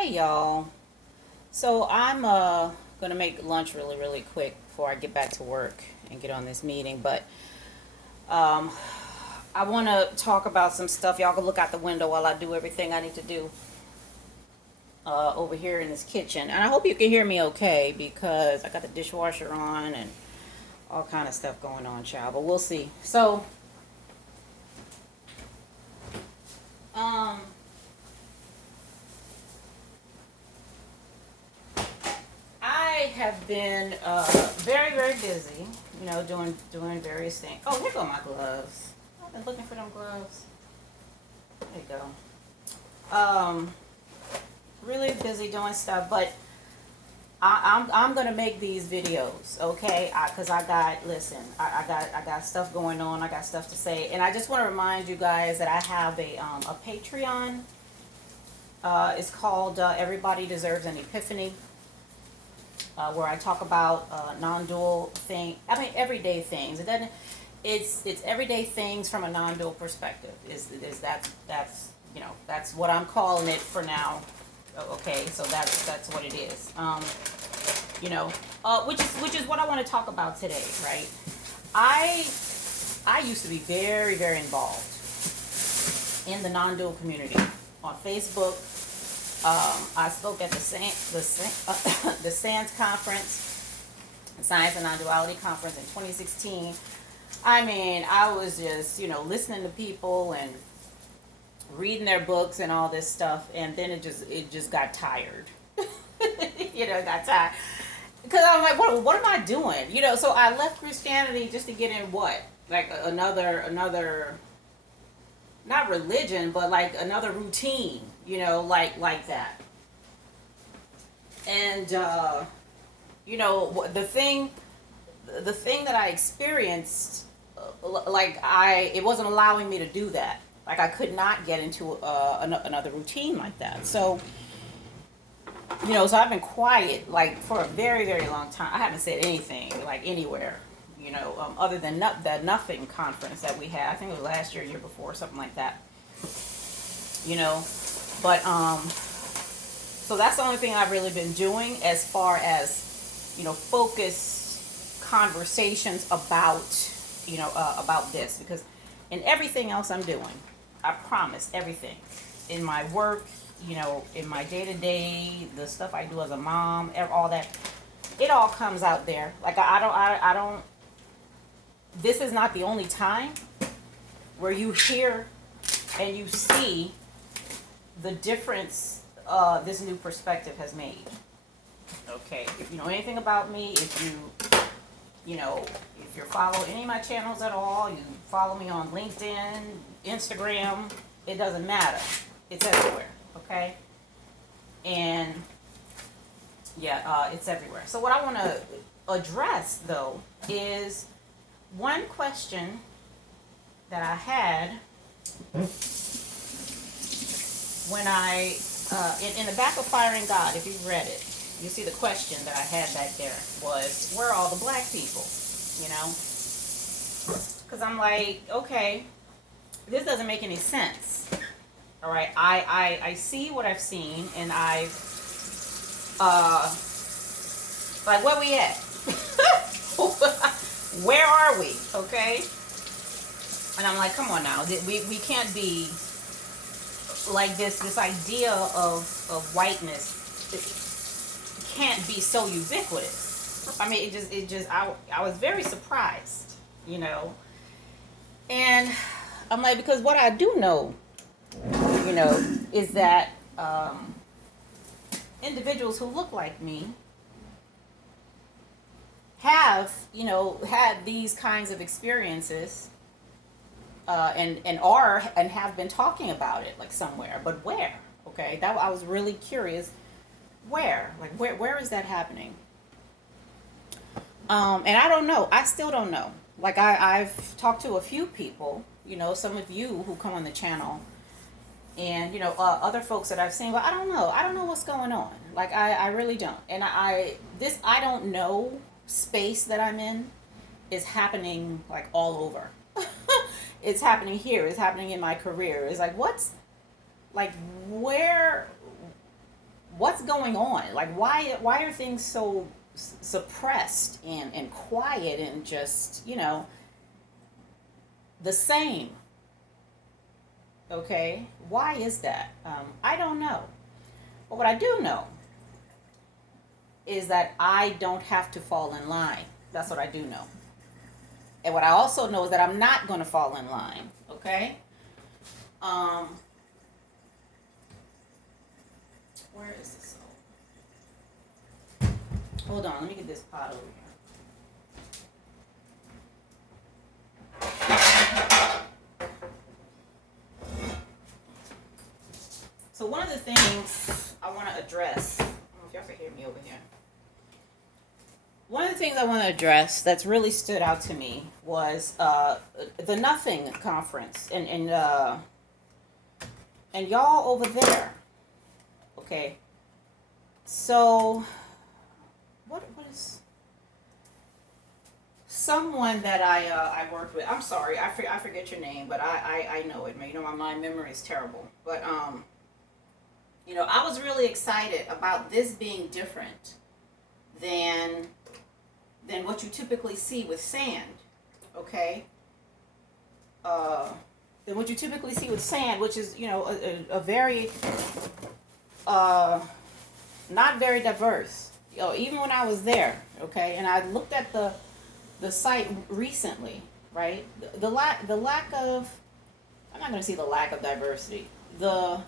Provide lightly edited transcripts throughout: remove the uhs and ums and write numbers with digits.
Hey y'all. So I'm gonna make lunch really quick before I get back to work and get on this meeting. But um, I want to talk about some stuff. Y'all can look out the window while I do everything I need to do over here in this kitchen. And I hope you can hear me okay because I got the dishwasher on and all kind of stuff going on, child. But we'll see. So um, I have been very busy, doing various things. Oh, here go my gloves. I've been looking for them gloves. There you go. Really busy doing stuff, but I'm gonna make these videos, okay? Cause I got stuff going on. I got stuff to say, and I just want to remind you guys that I have a Patreon. It's called Everybody Deserves an Epiphany. Where I talk about non-dual everyday things. It doesn't. It's everyday things from a non-dual perspective. Is that's that's what I'm calling it for now. Okay, so that's what it is. Which is what I want to talk about today, right? I I used to be very involved in the non-dual community on Facebook. I spoke at the the SANS conference, the Science and Non-Duality conference in 2016. I mean, I was just, listening to people and reading their books and all this stuff, and then it just got tired. Got tired because I'm like, what am I doing? So I left Christianity just to get in what, like another not religion, but like another routine, like that. And the thing that I experienced, it wasn't allowing me to do that. Like I could not get into another routine like that. So I've been quiet like for a very long time. I haven't said anything like anywhere, other than the Nothing conference that we had. I think it was last year, year before, something like that. But so that's the only thing I've really been doing as far as focus conversations about this, because in everything else I'm doing, I promise, everything in my work, in my day-to-day, the stuff I do as a mom, all that, it all comes out there. Like I don't this is not the only time where you hear and you see the difference this new perspective has made. Okay, if you know anything about me, if you follow any of my channels at all, you follow me on LinkedIn, Instagram, it doesn't matter. It's everywhere, okay? And yeah, it's everywhere. So what I want to address though is one question that I had when in the back of Firing God, if you've read it, you see the question that I had back there was, where are all the black people? Because I'm like, okay, this doesn't make any sense. All right, I see what I've seen, and like, where we at? Where are we? Okay? And I'm like, come on now, we can't be like this idea of whiteness. It can't be so ubiquitous. I mean, I was very surprised, and I'm like, because what I do know, is that individuals who look like me have, had these kinds of experiences, and have been talking about it, like, somewhere, but where? Okay, that I was really curious. Where is that happening? And I don't know. I still don't know. Like I've talked to a few people, some of you who come on the channel, and other folks that I've seen, but I don't know what's going on. Like I really don't. And I don't know space that I'm in is happening like all over. It's happening here. It's happening in my career. It's like, what's like, what's going on? Like, why are things so suppressed and quiet and just, the same? Okay, why is that? I don't know. But what I do know is that I don't have to fall in line. That's what I do know. And what I also know is that I'm not going to fall in line. Okay? Where is this? Hold on, let me get this pot over here. So one of the things I want to address, I don't know if y'all can hear me over here. One of the things I want to address that's really stood out to me was the Nothing Conference, and y'all over there. Okay, so what is someone that I worked with? I'm sorry, I forget your name, but I know it. My memory is terrible. But I was really excited about this being different than what you typically see with sand. Okay. Than what you typically see with sand, which is a very not very diverse. Even when I was there, okay, and I looked at the site recently, right? The lack of, I'm not going to see the lack of diversity. The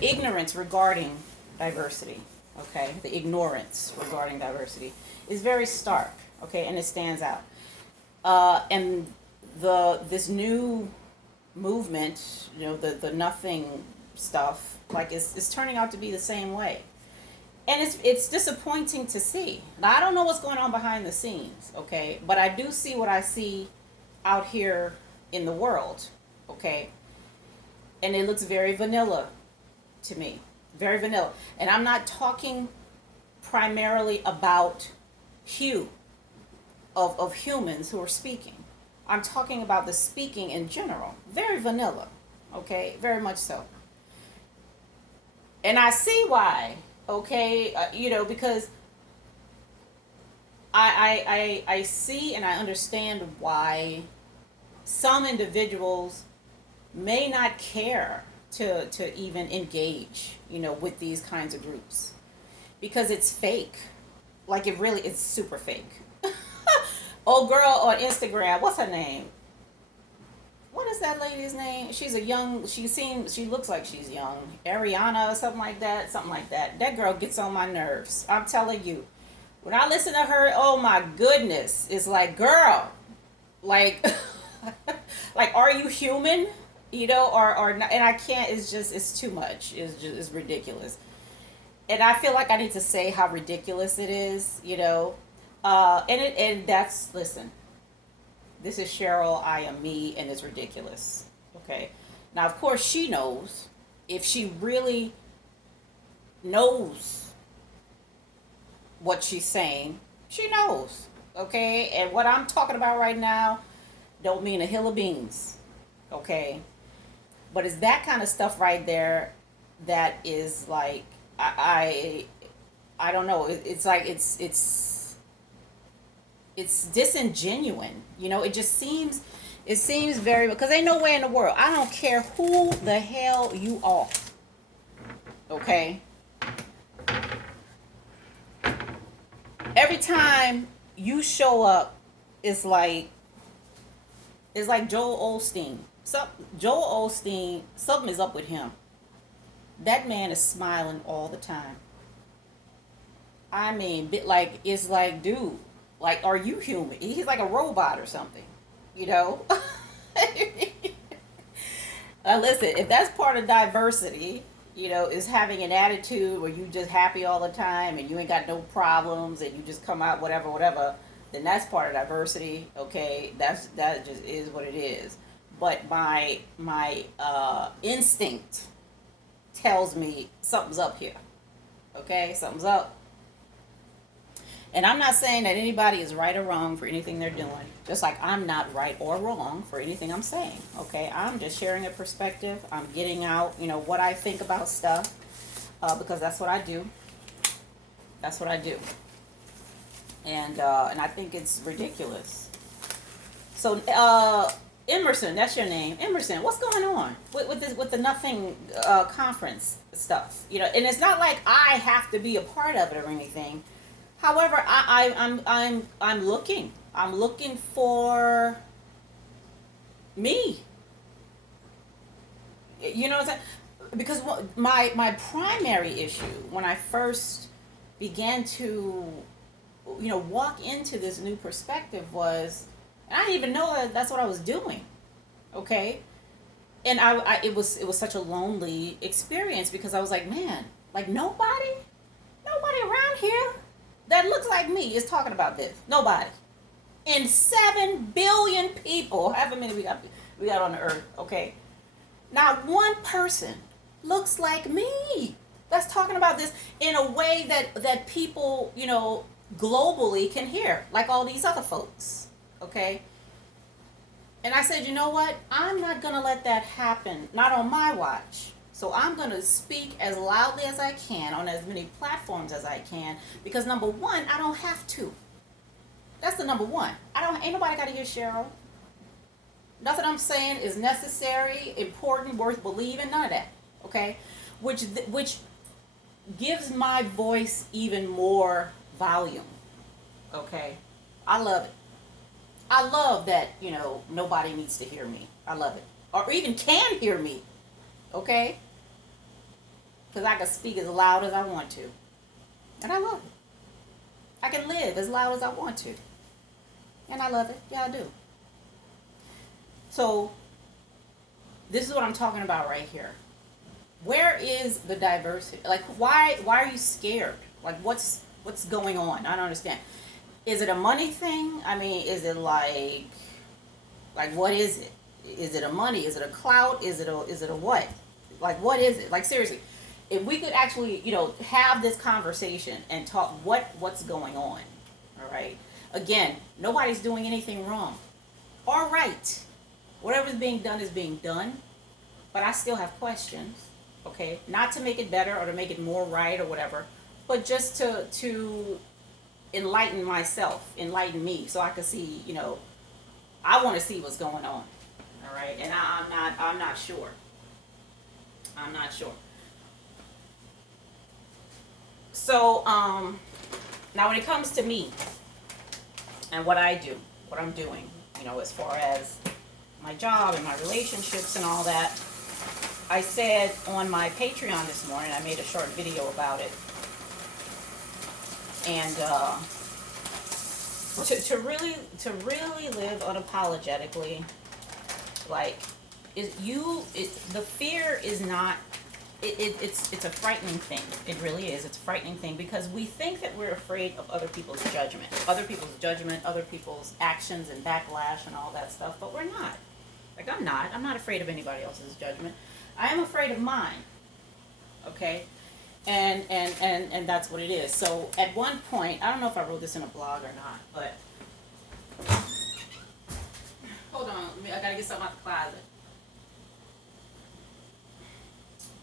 ignorance regarding diversity, okay, the ignorance regarding diversity is very stark, okay, and it stands out. And this new movement, the nothing stuff, like it's turning out to be the same way. And it's disappointing to see. Now, I don't know what's going on behind the scenes, okay? But I do see what I see out here in the world, okay? And it looks very vanilla to me. Very vanilla. And I'm not talking primarily about hue of humans who are speaking. I'm talking about the speaking in general. Very vanilla, okay? Very much so. And I see why. Okay, because I see and I understand why some individuals may not care to even engage, with these kinds of groups, because it's fake. Like it's super fake. Old girl on Instagram, what's her name? What is that lady's name? She's she looks like she's young. Ariana or something like that. That girl gets on my nerves. I'm telling you. When I listen to her, oh my goodness. It's like, girl, like, like, are you human? Or not, and I can't, it's too much. It's ridiculous. And I feel like I need to say how ridiculous it is, and that's, listen. This is Cheryl, I am me, and it's ridiculous. Okay. Now, of course, she knows. If she really knows what she's saying, she knows. Okay. And what I'm talking about right now don't mean a hill of beans. Okay. But it's that kind of stuff right there that is like, I don't know. It's like, it's disingenuous, it seems very, because ain't no way in the world, I don't care who the hell you are, okay, every time you show up, it's like Joel Osteen, something is up with him. That man is smiling all the time. I mean, it's like, dude, like, are you human? He's like a robot or something, Listen, if that's part of diversity, is having an attitude where you just happy all the time and you ain't got no problems and you just come out whatever, then that's part of diversity. Okay, that just is what it is. But my instinct tells me something's up here. Okay, something's up. And I'm not saying that anybody is right or wrong for anything they're doing. Just like I'm not right or wrong for anything I'm saying. Okay, I'm just sharing a perspective. I'm getting out, what I think about stuff. because that's what I do. That's what I do. And I think it's ridiculous. So, Emerson, that's your name. Emerson, what's going on with the nothing conference stuff? You know, and it's not like I have to be a part of it or anything. However, I'm looking. I'm looking for me. You know what I'm saying? Because my primary issue when I first began to, you know, walk into this new perspective was, I didn't even know that that's what I was doing. Okay, and it was such a lonely experience because I was like, man, like nobody around here that looks like me is talking about this. Nobody. And 7 billion people, however many we got on the earth. Okay, not one person looks like me that's talking about this in a way that people, you know, globally can hear, like all these other folks. Okay. And I said, you know what? I'm not going to let that happen. Not on my watch. So I'm going to speak as loudly as I can on as many platforms as I can. Because number one, I don't have to. That's the number one. Ain't nobody got to hear Cheryl. Nothing I'm saying is necessary, important, worth believing. None of that. Okay? Which gives my voice even more volume. Okay? I love it. I love that, you know, nobody needs to hear me. I love it. Or even can hear me. Okay? Because I can speak as loud as I want to. And I love it. I can live as loud as I want to. And I love it. Yeah, I do. So, this is what I'm talking about right here. Where is the diversity? Like, why are you scared? Like, what's going on? I don't understand. Is it a money thing? I mean, is it like what is it? Is it a money? Is it a clout? Is it a what? Like, what is it? Like, seriously, if we could actually, you know, have this conversation and talk what's going on, all right? Again, nobody's doing anything wrong or right. Whatever's being done is being done, but I still have questions, okay? Not to make it better or to make it more right or whatever, but just to enlighten myself, enlighten me, so I can see, you know, I want to see what's going on, all right? And I'm not sure. I'm not sure. So, now when it comes to me and what I do, what I'm doing, you know, as far as my job and my relationships and all that, I said on my Patreon this morning, I made a short video about it. And to really live unapologetically, like, the fear is not. It's a frightening thing. It really is. It's a frightening thing because we think that we're afraid of other people's judgment, other people's actions and backlash and all that stuff. But we're not. Like, I'm not afraid of anybody else's judgment. I am afraid of mine. Okay. And that's what it is. So at one point, I don't know if I wrote this in a blog or not, but hold on, I gotta get something out the closet.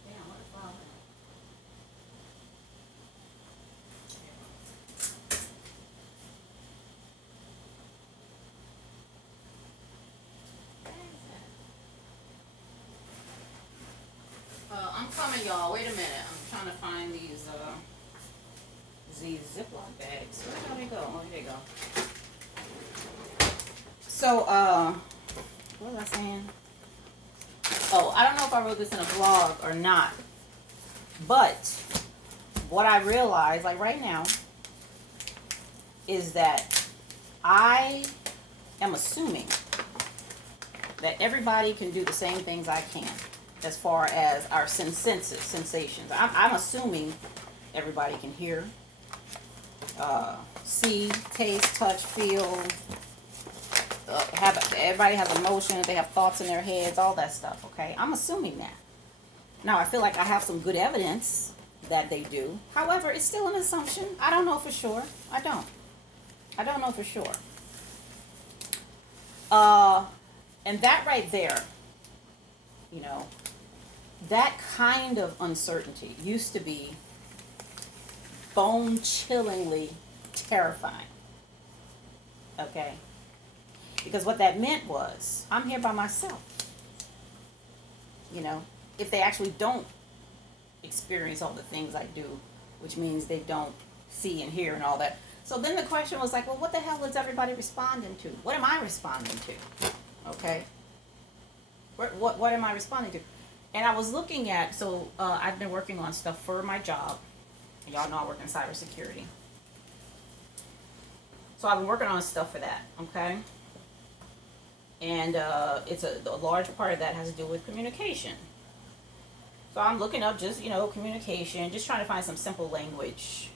Damn, what a problem. I'm coming, y'all. Wait a minute. I'm trying to find these Ziploc bags. Where did they go? Oh, here they go. So, what was I saying? Oh, I don't know if I wrote this in a blog or not. But what I realized, like right now, is that I am assuming that everybody can do the same things I can. As far as our sensations, I'm assuming everybody can hear, see, taste, touch, feel. Everybody has emotions. They have thoughts in their heads. All that stuff. Okay, I'm assuming that. Now I feel like I have some good evidence that they do. However, it's still an assumption. I don't know for sure. I don't know for sure. And that right there, you know, that kind of uncertainty used to be bone-chillingly terrifying. Okay? Because what that meant was, I'm here by myself. You know, if they actually don't experience all the things I do, which means they don't see and hear and all that. So then the question was like, well, what the hell is everybody responding to? What am I responding to? Okay? What am I responding to? And I was looking at, so I've been working on stuff for my job. Y'all know I work in cybersecurity. So I've been working on stuff for that, okay? And it's a large part of that has to do with communication. So I'm looking up just, communication, just trying to find some simple language,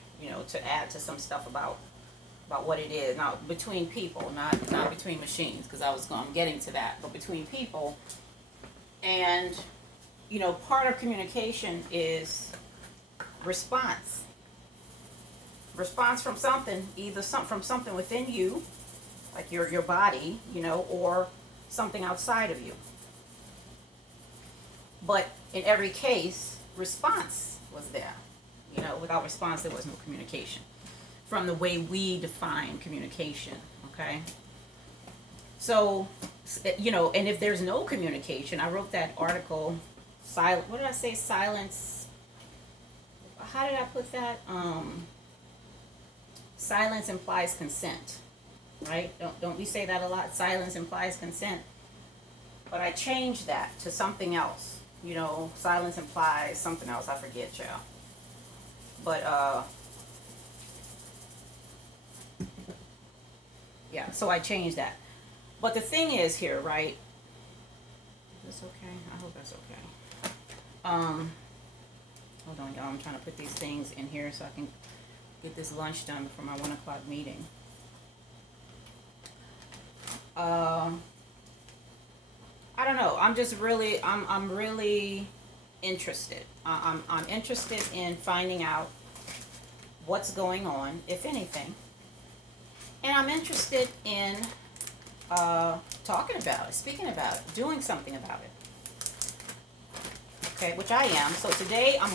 to add to some stuff about what it is. Now, between people, not between machines, because I'm getting to that, but between people. And, part of communication is response. Response from something, either from something within you, like your body, or something outside of you. But in every case, response was there. Without response, there was no communication. From the way we define communication, okay? So, and if there's no communication, I wrote that article, what did I say? Silence. How did I put that? Silence implies consent, right? Don't we say that a lot? Silence implies consent. But I changed that to something else. Silence implies something else. I forget, y'all. But yeah, so I changed that. But the thing is here, right? Is this okay? I hope that's okay. Hold on, y'all. I'm trying to put these things in here so I can get this lunch done for my 1 o'clock meeting. I don't know. I'm just really, I'm really interested. I'm interested in finding out what's going on, if anything. And I'm interested in talking about it, speaking about it, doing something about it. Okay, which I am. So today I'm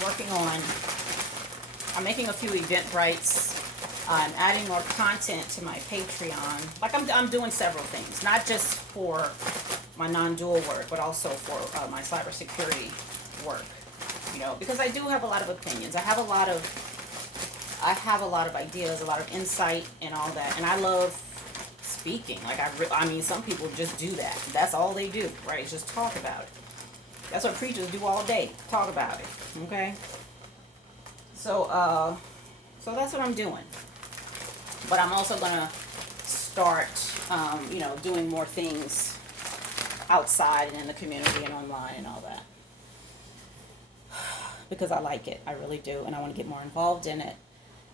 making a few Eventbrites. I'm adding more content to my Patreon. Like I'm doing several things, not just for my non-dual work, but also for my cybersecurity work. Because I do have a lot of opinions. I have a lot of ideas, a lot of insight, and all that. And I love speaking. Like I mean, some people just do that. That's all they do, right? Just talk about it. That's what preachers do all day. Talk about it. Okay. So that's what I'm doing. But I'm also gonna start, doing more things outside and in the community and online and all that. Because I like it. I really do. And I want to get more involved in it.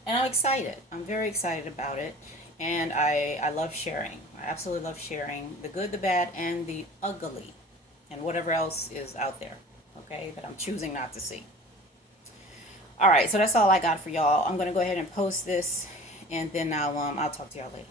And I'm excited. I'm very excited about it. And I love sharing. I absolutely love sharing the good, the bad, and the ugly. And whatever else is out there. Okay? That I'm choosing not to see. All right. So that's all I got for y'all. I'm going to go ahead and post this. And then I'll talk to y'all later.